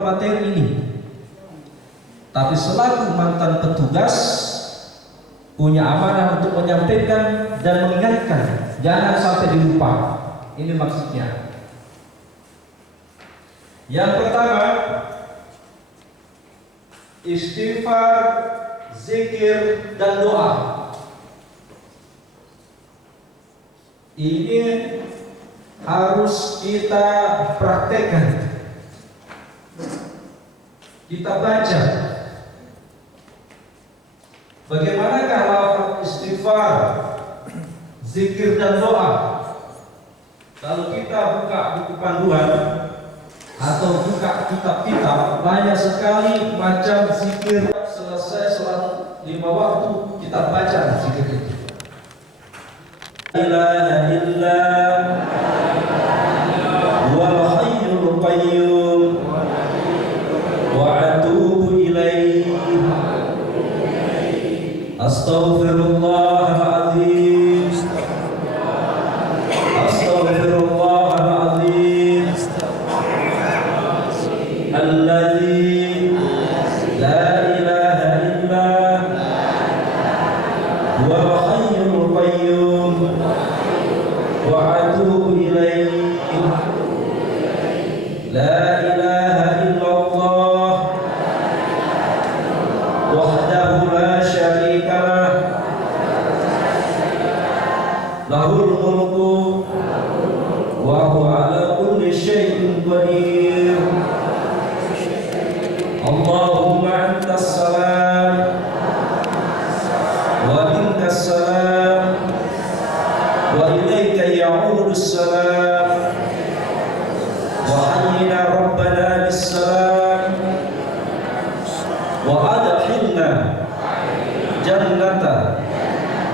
materi ini, tapi selaku mantan petugas punya amanah untuk menyampaikan dan mengingatkan, jangan sampai dilupa. Ini maksudnya. Yang pertama, istighfar, zikir, dan doa. Ini harus kita praktekkan, kita baca. Bagaimanakah lafaz istighfar, zikir, dan doa? Kalau kita buka buku panduan atau buka kitab-kitab, banyak sekali macam zikir. Selesai sholat 5 waktu, kita baca zikir itu. La ilaha illa huwal hayyul qayyum wa atubu ilaihi astaghfirullahaladzim astaghfirullahaladzim alladzi la ilaha illa huwal hayyul qayyum wa atubu ilaihi la ilaha illallah wahdahu la syarika lah lahul mulku wa huwa ala kulli syai'in qadir Allahumma antas salam wa minkas salam wa ilaika ya'udus salam wa hayyina rabbana bis salam wa adkhilna jannata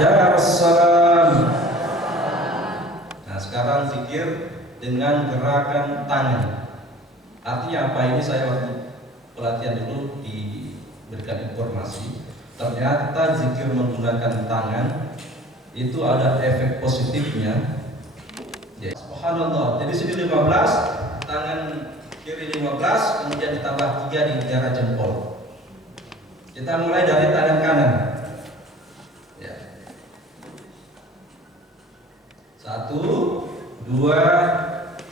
darus salam. Nah, sekarang zikir dengan gerakan tangan. Artinya apa? Ini saya waktu pelatihan dulu diberikan informasi, ternyata zikir menggunakan tangan itu ada efek positifnya. Ya, subhanallah. Jadi sini 15, tangan kiri 15, kemudian ditambah 3 di jarak jempol. Kita mulai dari tangan kanan. Ya. 1, 2,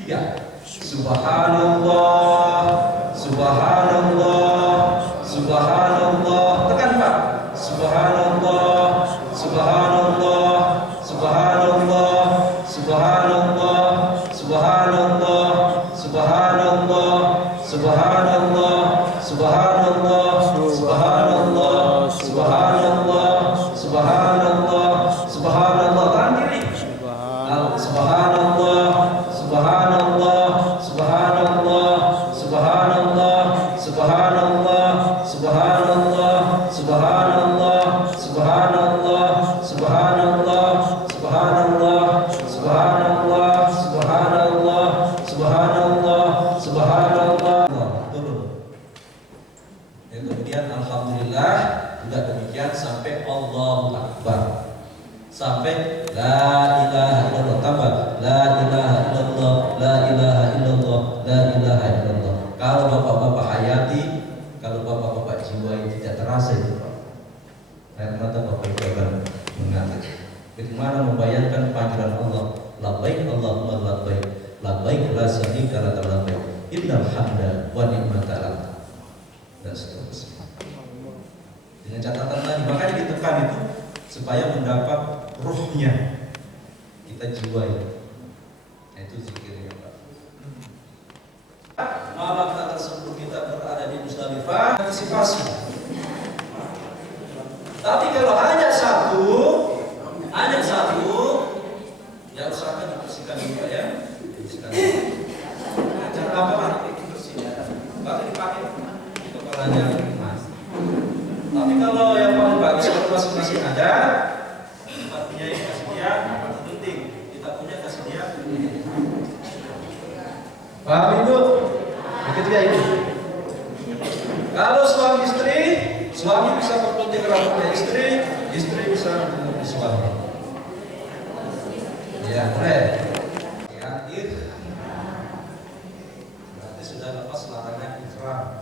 3. Subhanallah, subhanallah, subhanallah. Tekan Pak. Subhanallah, subhanallah, subhanallah, subhanallah, subhanallah, subhanallah, subhanallah, subhanallah, subhanallah, subhanallah, subhanallah, subhanallah. Tangan kiri. Subhanallah, subhanallah, subhanallah, subhanallah, subhanallah, subhanallah, subhanallah, subhanallah, subhanallah, subhanallah, subhanallah, subhanallah, subhanallah, subhanallah. Turun. Dan kemudian alhamdulillah, juga demikian sampai Allahu Akbar. Sampai la ilaha illallah, tambah la ilaha illallah, la ilaha illallah, la ilaha illallah. Kalau bapak-bapak hayati, kalau bapak-bapak jiwai tidak terasa itu Pak. Air mata bapak jawaban mengalir. Bagaimana membayangkan panggilan Allah, labbaik Allahumma labbaik, labbaik la syarika laka labbaik, innal hamda wa ni'mata lak, dan seterusnya. Dengan catatan tadi, makanya ditekan itu supaya mendapat ruhnya, kita jiwai. Nah, itu zikirnya Pak. Malam tanggal 10 kita berada di Musdalifah, antisipasi. Tapi kalau hanya satu, ya usahakan dibersihkan juga ya. Dibersihkan. Cara apa Pak? Bersihnya. Baru dipakai kepalanya. Tapi kalau yang paling bagus kalau masing-masing ada, artinya yang kasih dia, penting kita punya kasih dia. Paham Ibu? Yang ketiga ini. Kalau suami istri, suami bisa berpetik rambutnya istri, istri bisa berpetik suami. Ya, boleh. Yang akhir berarti sudah lepas larangan ikram.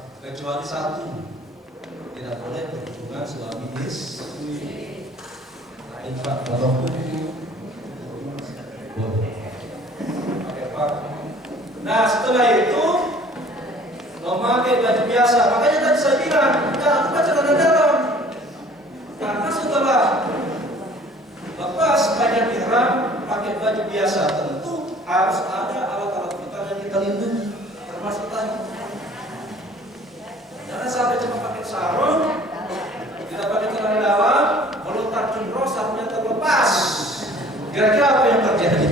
Pak Bapak. Oke, Pak. Nah, setelah itu memakai baju biasa. Makanya tadi saya bilang, jangan lupa celana dalam. Karena setelah lepas banyak ihram, pakai baju biasa, tentu harus ada alat-alat vital yang kita lindungi, termasuk tadi. Jangan sampai cuma pakai sarung, kita pakai celana dalam, melontar jumroh, sarungnya terlepas. Kira-kira apa yang terjadi?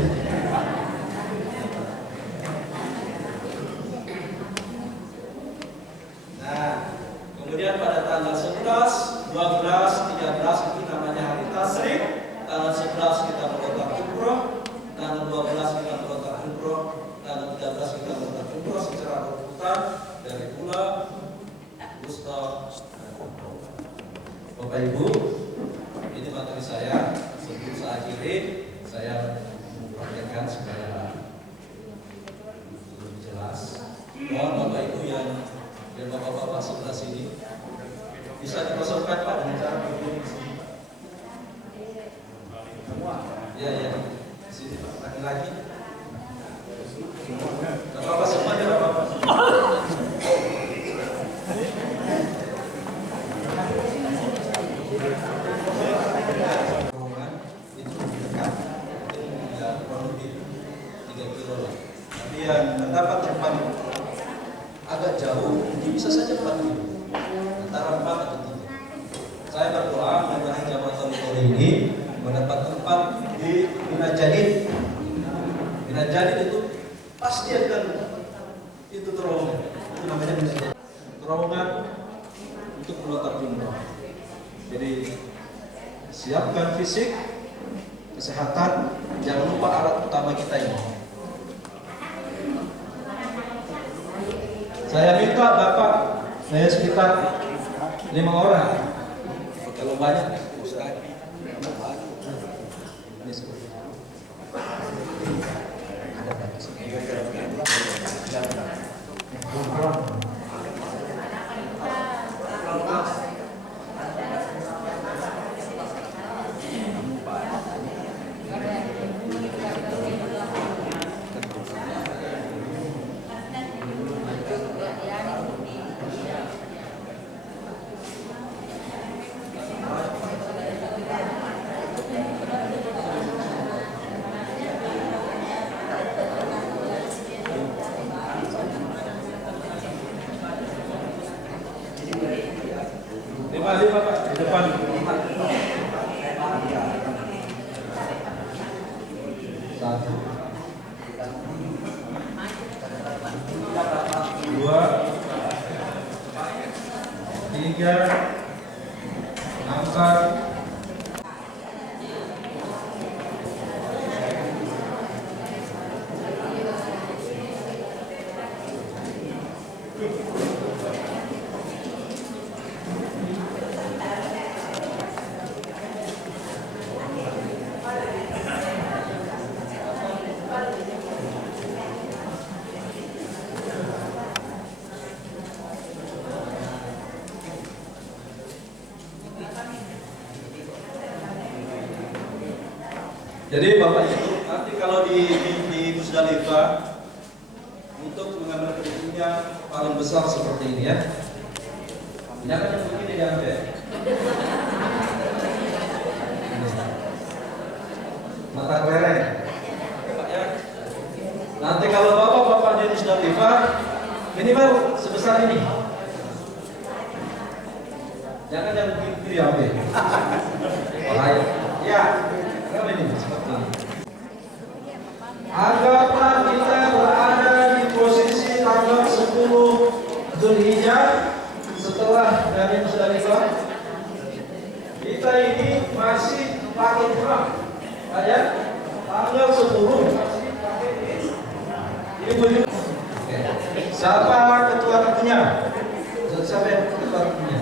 Nah, kemudian pada tanggal 11, 12, 13 itu namanya hari tasrik. Tanggal 11 kita melontar jumroh, tanggal 12 kita melontar jumroh, tanggal 13 kita melontar jumroh secara berurutan dari Ula, Wusta. Bapak Ibu, ini materi saya. Sebelum saya akhiri, saya memperhatikan supaya lebih jelas. Mohon Bapak Ibu yang dan bapak-bapak sebelah sini bisa dikosongkan Pak dengan cara begini. Ya, ya. Sini Pak, lagi-lagi. Gak apa-apa semua, ya apa-apa. Itu dekat, ya kurang lebih 3 kilo lah. Tapi yang mendapat tempat agak jauh, ini bisa saja 4 kilo, antara 4 atau 3. Saya berdoa mudah-mudahan jamaah tahun ini mendapat tempat di Mina Jadid. Mina Jadid itu pasti akan itu terowongan. Itu namanya Mina Jadid. Terowongan untuk melontar jumroh. Jadi siapkan fisik, kesehatan, jangan lupa alat utama kita ini. Saya minta Bapak, saya sekitar 5 orang. Kalau banyak, Ustaz. Ini seperti lima Pak di depan. Satu, 2, 3, 4. Jadi Bapak Ibu, nanti kalau di Musdalifah untuk mengambil kedudukannya paling besar seperti ini ya. Jangan yang begini diambil. Mata kelereng. Ya. Nanti kalau Bapak di Musdalifah minimal sebesar ini. Jangan yang begini diambil. Bahaya. Ya. Ini seperti ini. Anggaplah kita berada di posisi tanggal 10 Dzulhijjah setelah dari Musdalifah. Kita ini masih pakai ihram, ya. Tanggal 10 masih pakai ini. Siapa ketua ruknya? Siapa yang ketua ruknya?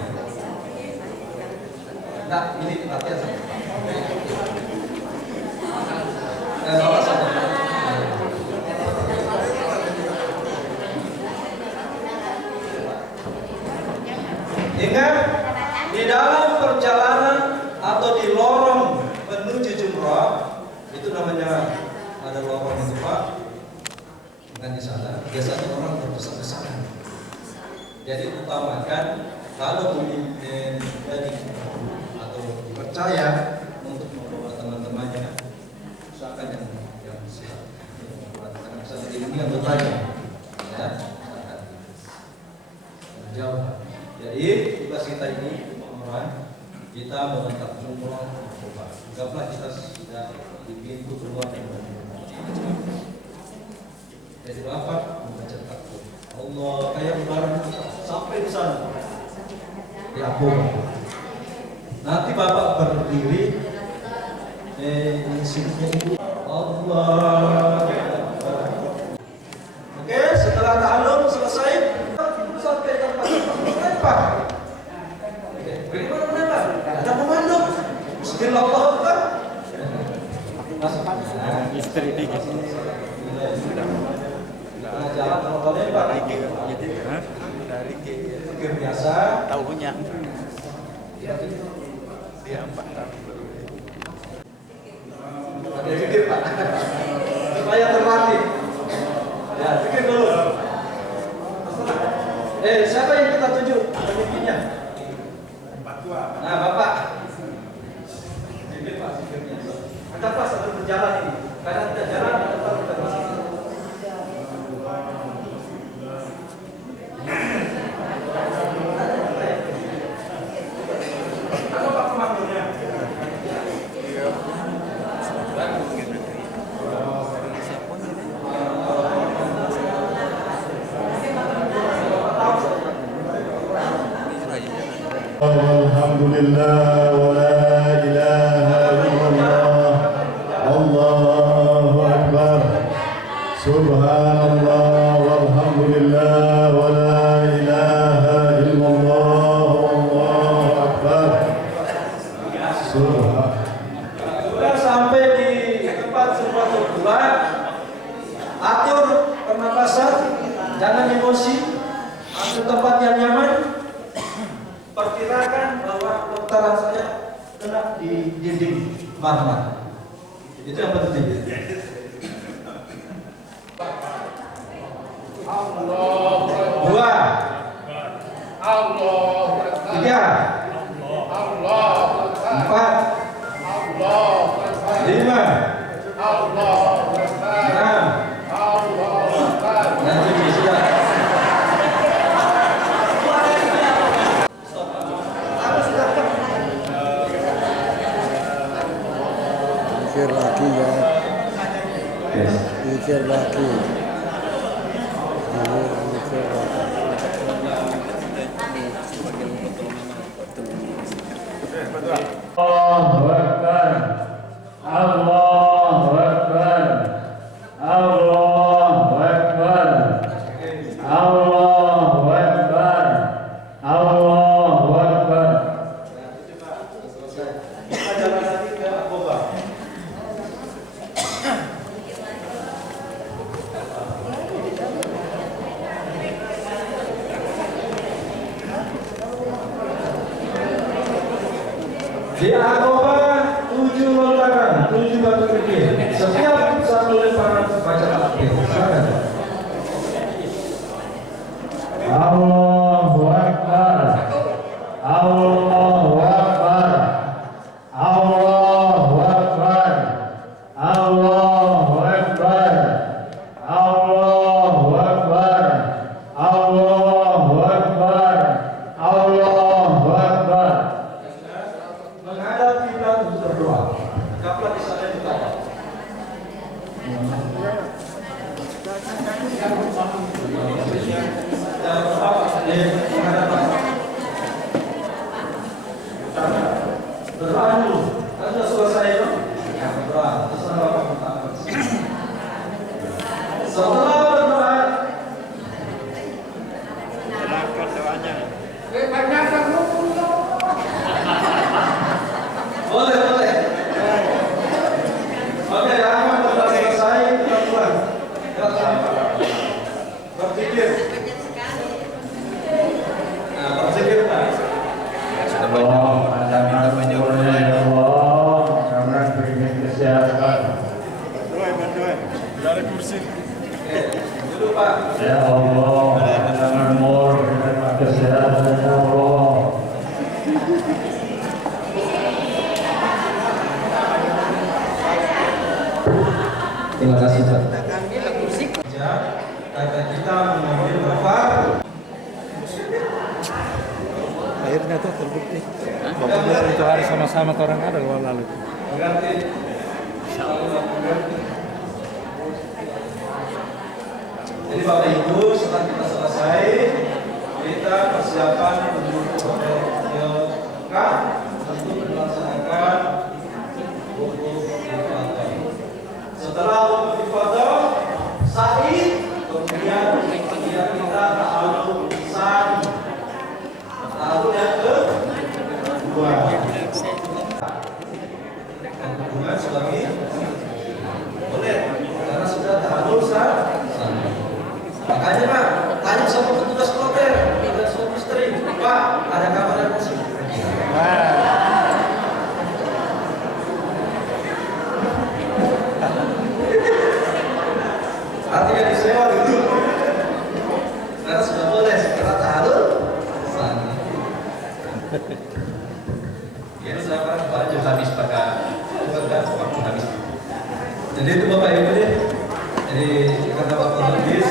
Nah, ini latihan saya. Ingat, di dalam perjalanan atau di lorong menuju Itu namanya ada lorong itu Pak. Dengan di sana biasanya orang berdesak-desakan. Jadi utamakan kalau pemimpin jadi atau percaya untuk membawa teman-temannya, usahakan yang sehat. Misalnya ini yang bertanya, ya, jauh. Jadi tugas kita ini orang kita menetap jumlah narkoba. Anggaplah kita sudah di pintu keluar dari narkoba. Jadi Bapak membaca takbir Allah kayak barang sampai di sana. Ya nanti Bapak berdiri sini itu Allah. Oke, setelah ta'alum selesai sampai tempat menembak. Oke, bagaimana menembak? Ada komando. Bismillah Allahu Akbar. Istri di sini. Jalan kalau kau nembak Dari pikir biasa tahunya dia 4 tahun. ada pikir Pak supaya terlatih ya pikir dulu. Siapa yang kita tuju pemimpinnya? Nah Bapak pikir Pak pikirnya ada pas sambil berjalan ini kadang kita jalan ada pas kita masih Alhamdulillah wa la ilaha illallah Allahu Akbar Subhanallah walhamdulillah wa la ilaha illallah Allahu Akbar Sudah sampai di tempat semua terbuat, atur pernapasan, jangan emosi, ambil tempat yang nyaman. Perkirakan bahwa dokteran saya kena di dinding marmer. Itu yang penting. Dua, tiga, empat, lima, enam, dan tujuh sudah. Pikir lagi ya. Pikir lagi. Pikir lagi. Allahu Akbar Allahu Akbar Allahu Akbar Allahu Akbar Allahu Akbar. Kita jalan lagi ke Akoba. Di Akoba 7 lontaran, 7 batu kerikil. Setiap satu lemparan baca takbir. Silakan. Allahu Akbar Allahu Akbar Allahu Akbar Allahu Akbar Allahu Akbar Allahu Akbar Allahu Akbar. Menghadap kiblat untuk berdoa. Kapal di sana juga. Berdoa dulu. Kan sudah selesai itu? Ya, berdoa. Terserah Bapak minta apa. Setelah berdoa, boleh. Oke, aman sudah selesai, kita pulang. Berpikir. Nah, berpikir Pak. Allah, ada minta Dulu Pak. Ya Allah, panjang umur, kesehatan ya Allah. Terima kasih Pak. Kakak kita mengambil Bapak. Akhirnya tuh terbukti. Bapak bilang itu hari sama-sama orang ada lalu. Mengerti? Jadi Bapak Ibu, setelah kita selesai, kita persiapan untuk untuk melaksanakan wukuf ifadah. Setelah wukuf ifadah, sa'i, kemudian kita ta'alum sa'i. Ta'alum yang kedua. Hubungan suami boleh karena sudah ta'alum sa'i. Makanya Pak, tanya sama petugas kloter dan suami istri, Pak, ada kabar yang masih? Artinya disewa dulu, karena sudah boleh setelah ta'alum sa'i. Ya, saya baju habis pakai waktu habis. Jadi itu Bapak Ibu deh. Jadi karena waktu habis.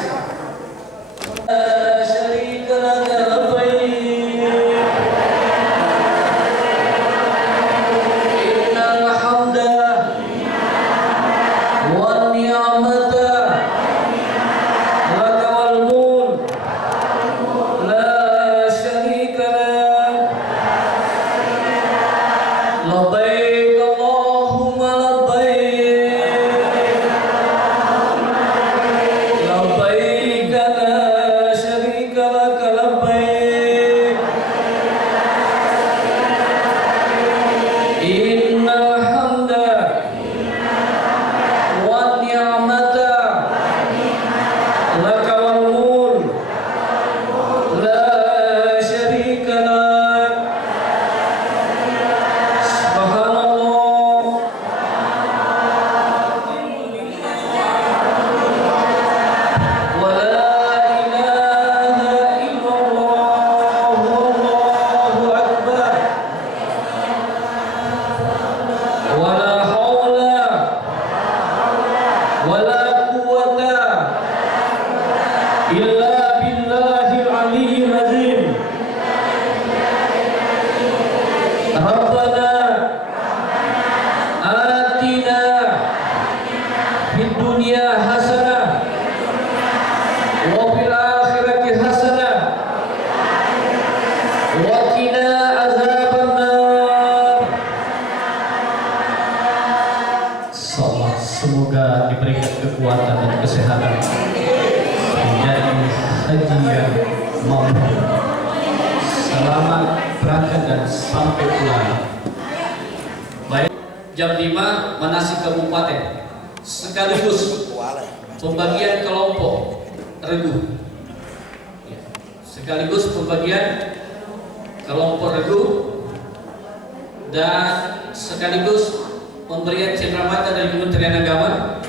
Semoga diberikan kekuatan dan kesehatan menjadi haji yang mampu. Selamat berangkat dan sampai pulang. Baik, jam 5 manasik kabupaten sekaligus pembagian kelompok regu. Sekaligus pembagian kelompok regu dan sekaligus pemberian cenderamata dari Kementerian Agama,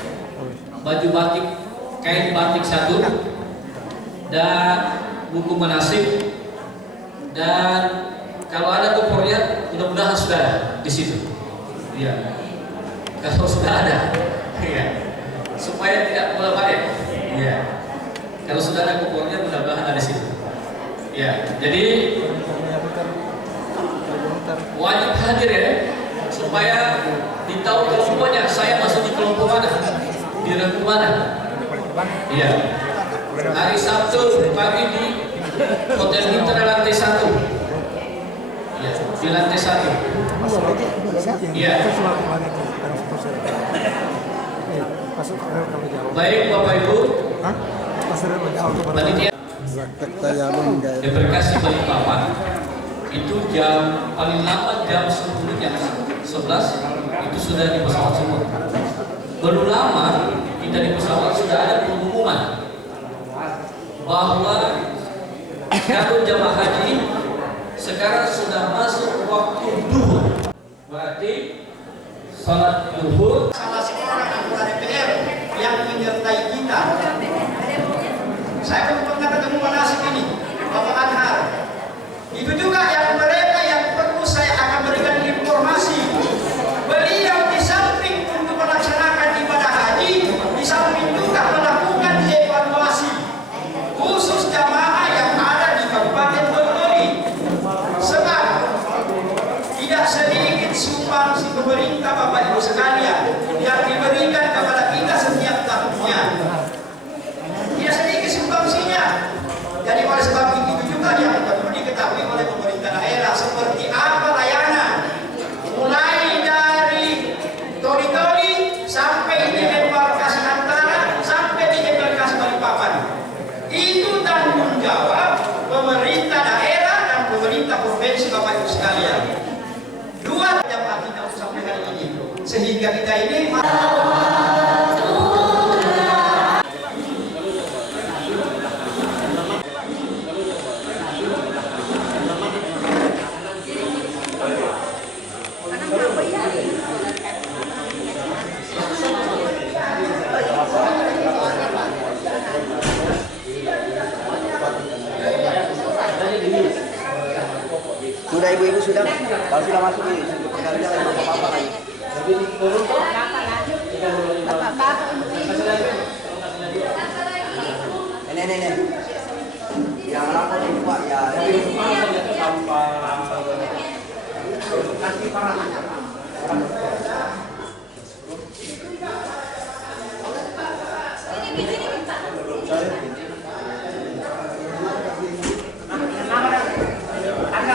baju batik, kain batik 1, dan buku manasik, dan kalau ada kopornya mudah-mudahan sudah ada di situ. Ya, kalau sudah ada, ya, supaya tidak bolak-balik. Ya, kalau sudah ada kopornya mudah-mudahan ada di situ. Ya, jadi wajib hadir ya, supaya ditahu kelompoknya, saya masuk di kelompok mana, di regu mana. Iya. Hari Sabtu pagi di Hotel Mitra lantai 1. Iya, di lantai 1. Iya. Baik Bapak Ibu, panitia Debarkasi Balikpapan itu jam paling lambat jam 10 jam 11 itu sudah di pesawat semua. Belum lama kita di pesawat sudah ada pengumuman bahwa kalau jamaah haji sekarang sudah masuk waktu duhur. Berarti salat duhur salah seorang anggota DPR yang menyertai sekalian yang diberikan kepada kita setiap tahunnya. Tidak sedikit sumbangsinya. Jadi oleh sebab itu juga yang perlu diketahui oleh pemerintah daerah seperti apa layanan mulai dari tori-tori sampai di embarkasi Antara sampai di embarkasi Balikpapan. Itu tanggung jawab pemerintah daerah dan pemerintah provinsi, Bapak Ibu sekalian. Dua yang kita sampai hari ini, sehingga kita ini sudah ibu-ibu sudah, kalau sudah masuk ini pergantian apa-apa lagi. Ini. Yang lapor ini Pak ya.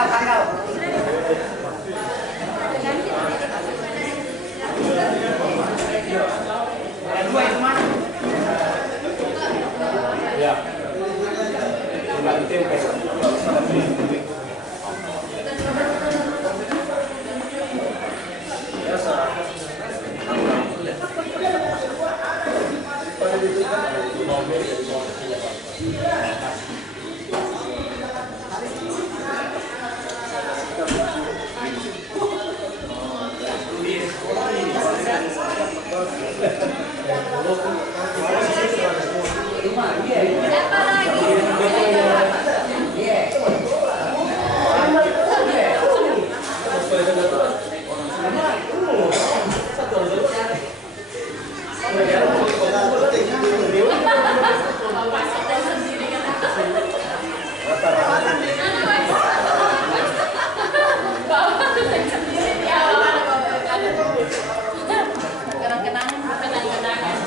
Tanggal.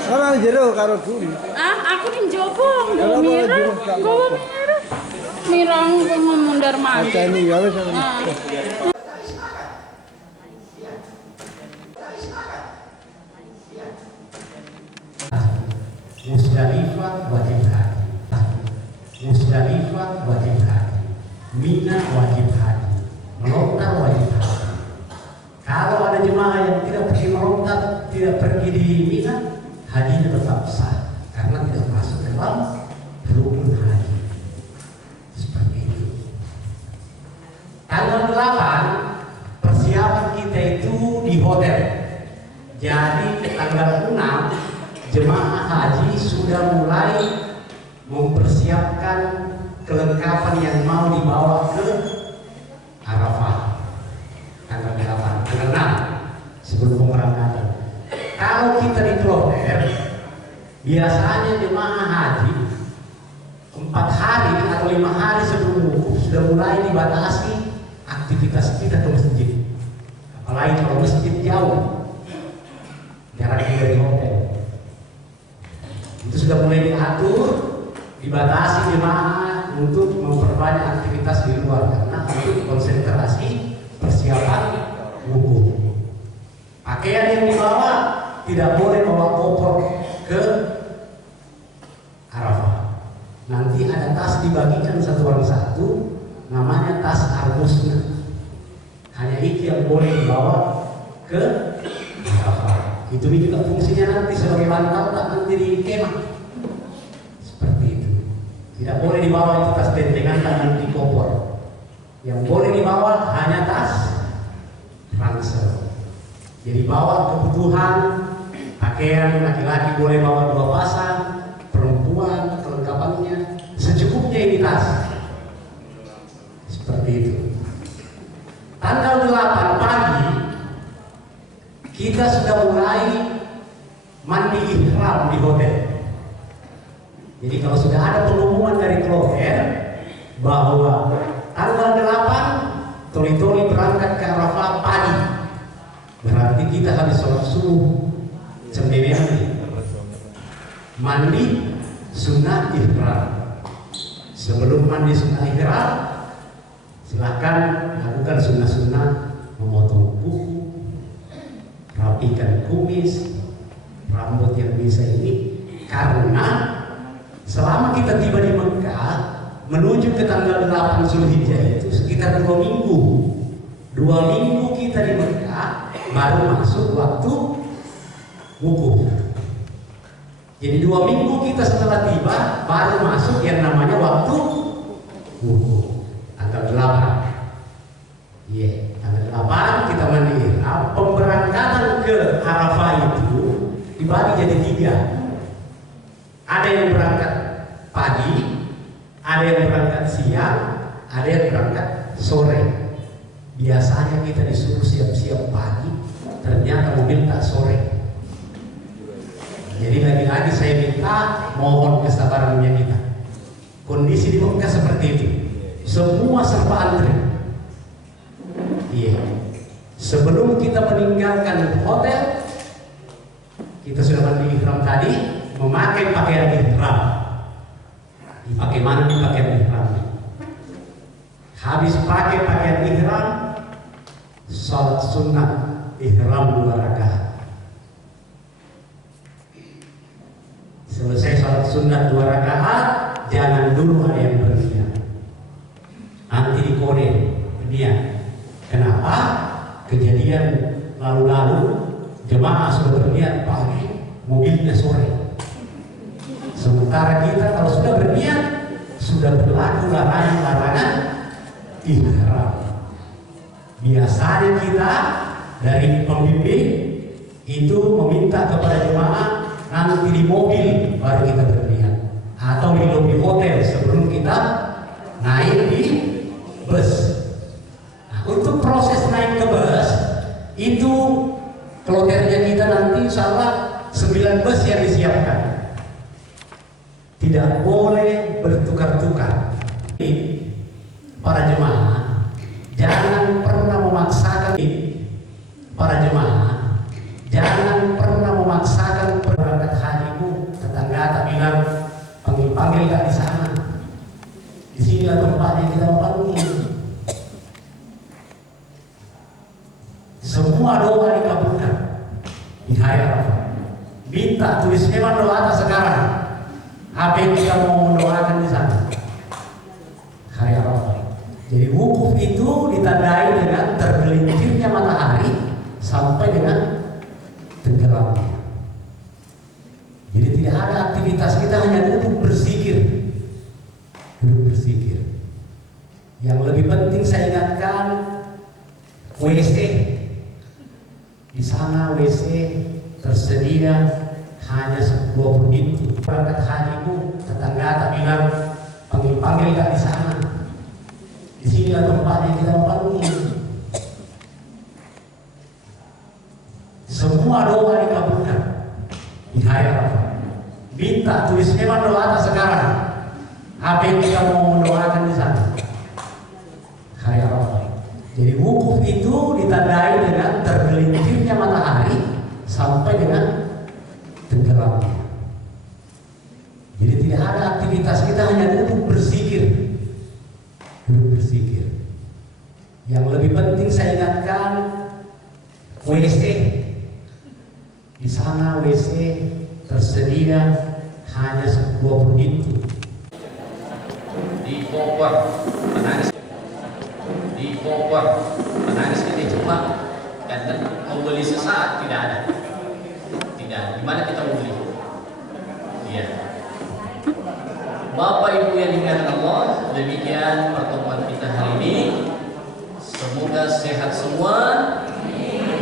Kalau jero karo bumi. Aku ning jopo, mirang, gowo mirang mundar mandir. Ada ini ya wis. Musdalifah wajib haji. Musdalifah wajib haji. Mina wajib haji. Melontar wajib haji. Kalau ada jemaah yang tidak pergi melontar, tidak pergi di Mina, hajinya tetap sah karena tidak masuk dalam rukun haji. Seperti itu. Tanggal 8 persiapan kita itu di hotel. Jadi tanggal 6 jemaah haji sudah mulai mempersiapkan kelengkapan yang mau dibawa ke Arafah. Tanggal 8, tanggal 6 sebelum pemberangkatan. Kalau kita di kloter, biasanya jemaah haji 4 hari atau 5 hari sebelum wukuf sudah mulai dibatasi aktivitas kita ke masjid. Apalagi kalau masjid jauh, jaraknya dari hotel. Itu sudah mulai diatur, dibatasi jemaah untuk memperbanyak aktivitas di luar karena untuk konsentrasi persiapan wukuf. Pakaian yang dibawa tidak boleh bawa koper ke Arafah. Nanti ada tas dibagikan satu orang satu, namanya tas arbusna. Hanya itu yang boleh dibawa ke Arafah. Itu juga fungsinya nanti sebagai bantal tak nanti di kemah. Seperti itu. Tidak boleh dibawa itu tas tentengan dan di koper. Yang boleh dibawa hanya tas ransel. Jadi bawa kebutuhan pakaian laki-laki boleh bawa 2 pasang, perempuan kelengkapannya secukupnya ini tas. Seperti itu. Tanggal 8 pagi kita sudah mulai mandi ihram di hotel. Jadi kalau sudah ada pengumuman dari kloter bahwa tanggal 8 tori-tori berangkat ke Arafah pagi, Berarti kita harus sholat subuh cemberean, mandi sunnah ihram. Sebelum mandi sunnah ihram, silakan lakukan sunnah-sunnah, memotong kuku, rapikan kumis, rambut yang bisa ini. Karena selama kita tiba di Mekah menuju ke tanggal 8 Zulhijjah itu sekitar 2 minggu. 2 minggu kita di Mekah baru masuk waktu wukuf. Jadi 2 minggu kita setelah tiba baru masuk yang namanya waktu wukuf. Tanggal 8. Iya, tanggal 8 kita mandi ihram. Pemberangkatan ke Arafah itu dibagi jadi 3. Ada yang berangkat pagi, ada yang berangkat siang, ada yang berangkat sore. Biasanya kita disuruh siap-siap pagi, ternyata mobil tak sore. Jadi lagi-lagi saya minta mohon kesabarannya kita. Kondisi di Mekah seperti itu, semua serba antri. Iya. Sebelum kita meninggalkan hotel, kita sudah mandi ihram tadi, memakai pakaian ihram. Dipakai mana nih pakaian ihram? Habis pakai pakaian ihram, salat sunnah ihram 2 rakaat. Selesai salat sunnah 2 rakaat, jangan dulu ada yang berniat. Nanti dikode niat. Kenapa? Kejadian lalu-lalu jemaah sudah berniat pagi, mobilnya sore. Sementara kita kalau sudah berniat, sudah berlaku larangan ihram. Biasanya kita dari pembimbing itu meminta kepada jemaah nanti di mobil baru kita berniat, atau di lobi hotel sebelum kita naik di bus. Nah, untuk proses naik ke bus itu kloternya kita nanti insya Allah 9 bus yang disiapkan. Tidak boleh bertukar-tukar. Para jemaah jangan pernah memaksakan. Para jemaah jangan pernah memaksakan berangkat hajimu. Tetangga tak bilang panggil tak di sana. Di sini tempatnya kita panggil. Semua doa dikabulkan di hari Arafah. Minta tulis memang doa sekarang. Apa yang kita mau mendoakan di sana? Hari Arafah. Jadi wukuf itu ditandai dengan tergelincirnya matahari sampai dengan tenggelamnya. Jadi tidak ada aktivitas, kita hanya duduk berzikir. Duduk berzikir. Yang lebih penting saya ingatkan WC. Di sana WC tersedia hanya 20 pintu. Berangkat hajimu, tetangga tak bilang panggil tak di sana. Di sini tempatnya kita panggil. Semua doa dikabulkan di hari Arafah. Minta tulis memang doa sekarang. Apa yang kita mau mendoakan di sana? Hari Arafah. Jadi wukuf itu ditandai dengan tergelincirnya matahari sampai dengan tenggelamnya. Jadi tidak ada aktivitas, kita hanya duduk berzikir. Duduk berzikir. Yang lebih penting saya ingatkan WC. Di sana WC tersedia hanya 20 pintu. Di Bogor menangis. Di Bogor menangis ini cuma karena mau beli sesaat tidak ada. Tidak. Di mana kita mau beli? Iya. Bapak Ibu yang dimuliakan Allah, demikian pertemuan kita hari ini. Semoga sehat semua.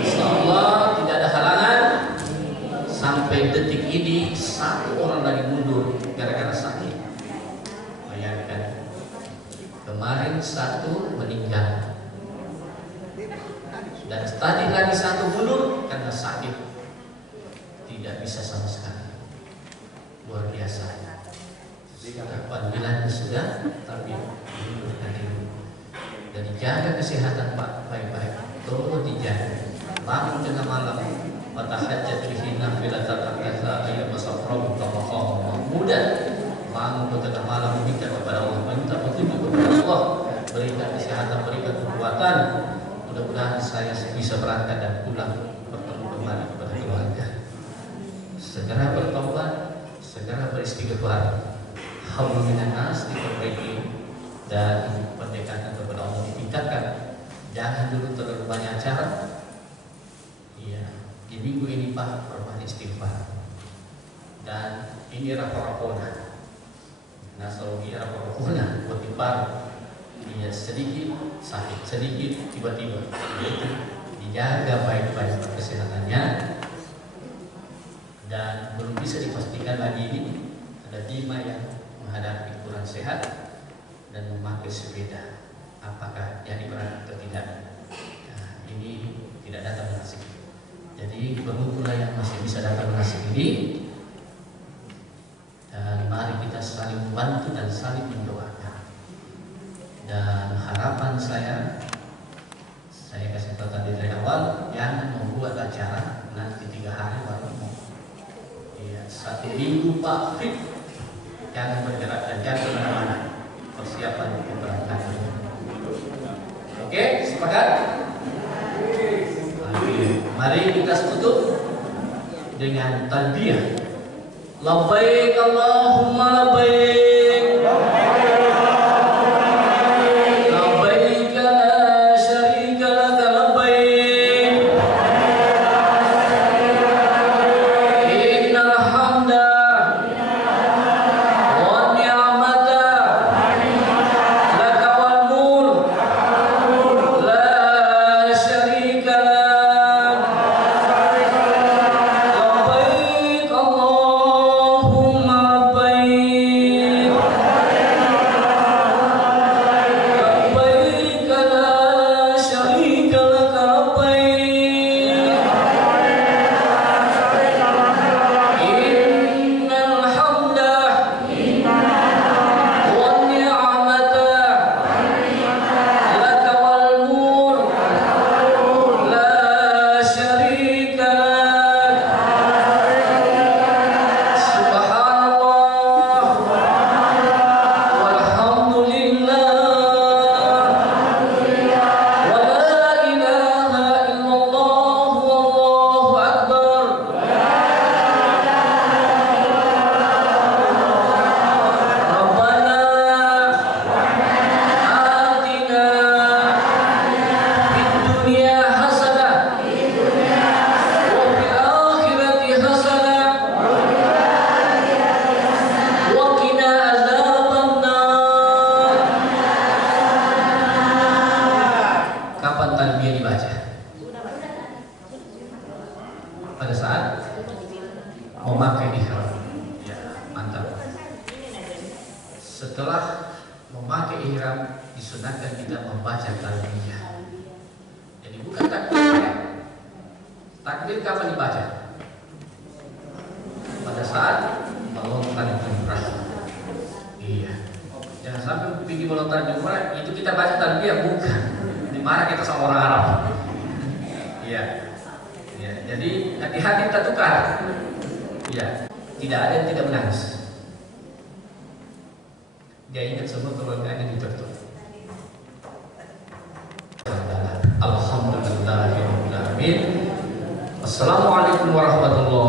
Insyaallah tidak ada halangan. Sampai detik ini satu orang lagi mundur gara-gara sakit. Bayangkan, kemarin satu meninggal dan tadi lagi satu mundur karena sakit, tidak bisa sama sekali. Luar biasa. Panggilannya sudah, tapi mundurkan diri. Dan dijaga kesehatan Pak baik-baik. Tolong dijaga. bangun tengah malam, fatahajjat bihi nafilatan hatta ayyam safrahu taqaqqam mahmudan. Bangun tengah malam meminta kepada Allah, minta petunjuk kepada Allah, berikan kesehatan, berikan kekuatan. Mudah-mudahan saya bisa berangkat dan pulang bertemu kembali kepada keluarga. Segera bertobat, segera beristighfar. Hablum minan nas diperbaiki dan pendekatan kepada Allah ditingkatkan. Jangan dulu terlalu banyak acara. Iya, di minggu ini Pak perbanyak istighfar. Dan ini rapor-rapornya. Nah, kalau ini rapor-rapornya buat dipar. Iya, sedikit sakit, sedikit tiba-tiba. Itu dijaga baik-baik kesehatannya. Dan belum bisa dipastikan lagi ini ada 5 yang menghadapi kurang sehat dan memakai sepeda. Apakah jadi berangkat atau tidak? Nah, ini tidak datang nasib. Jadi beruntuklah yang masih bisa datang nasib ini. Dan mari kita saling membantu dan saling mendoakan. Dan harapan saya kasih tahu tadi dari awal, jangan membuat acara nanti 3 hari baru mau. Iya, 1 minggu Pak fit, jangan bergerak dan jangan kemana-mana. Persiapan keberangkatan. Oke, sepakat? Mari kita tutup dengan talbiyah. Labbaik Allahumma labbaik. Labbaik la syarika laka labbaik. Innal hamda wan ni'mata laka wal mulk la syarika lak. Labbaik Allahumma labbaik. Labbaik la syarika laka labbaik. Innal hamda wan ni'mata laka wal mulk la syarika lak. Subhanallah walhamdulillah wa la ilaha illallah wallahu akbar. Rabbana atina fid dunya hasanah wa fil akhirati hasanah wa qina adzabannar. Kapan talbiyah dibaca? Pada saat memakai ihram. Ya, mantap. Setelah memakai ihram disunahkan kita membaca talbiyah. Jadi bukan takbir. Takbir kapan dibaca? Pada saat melontar jumrah. Iya. Jangan sampai pergi melontar jumrah itu kita baca talbiyah, bukan. Dimarah kita sama orang Arab. Iya. Iya. Jadi hati-hati kita tukar. Iya. Tidak ada yang tidak menangis. Dia ingat semua keluarganya ditutup. Alhamdulillahirabbil alamin. Assalamualaikum warahmatullahi